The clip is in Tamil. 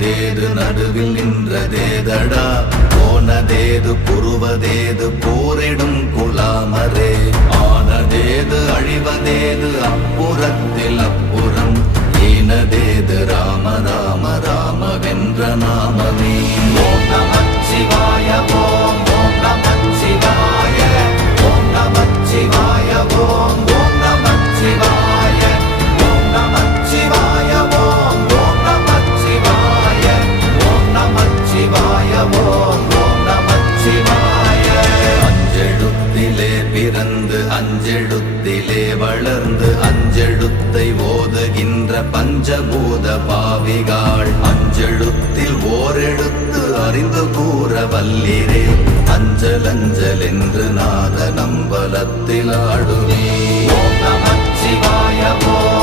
தேது நடுவில் நின்றதேதடா போனதேது புருவதேது போரிடும் குலாமரே ஆனதேது அழிவதேது அப்புறத்தில் அப்புறம் ஈனதேது ராம ராம ராம வென்ற நாமமே ஓம் நமச்சிவாய ஓம் ஓம் நமச்சிவாய ஓம் நமச்சிவாய ஓம் ஓம் நமச்சிவாய ஓம் நமச்சிவாய ஓம் ஓம் நமச்சிவாய ஓம் நமச்சிவாய ஓம் ஓம் நமச்சிவாய அஞ்செழுத்திலே பிறந்து அஞ்செழுத்திலே வளர்ந்து அஞ்செழுத்தை ஓதுகின்ற பஞ்சபூத பாவிகாள் அஞ்செழுத்தில் ஓரெழுத்து அறிந்து கூற வல்லிரே அஞ்சல் அஞ்சல் என்று நாத நம்பலத்தில் ஆடுவே ஓம் நமச்சிவாய ஓம்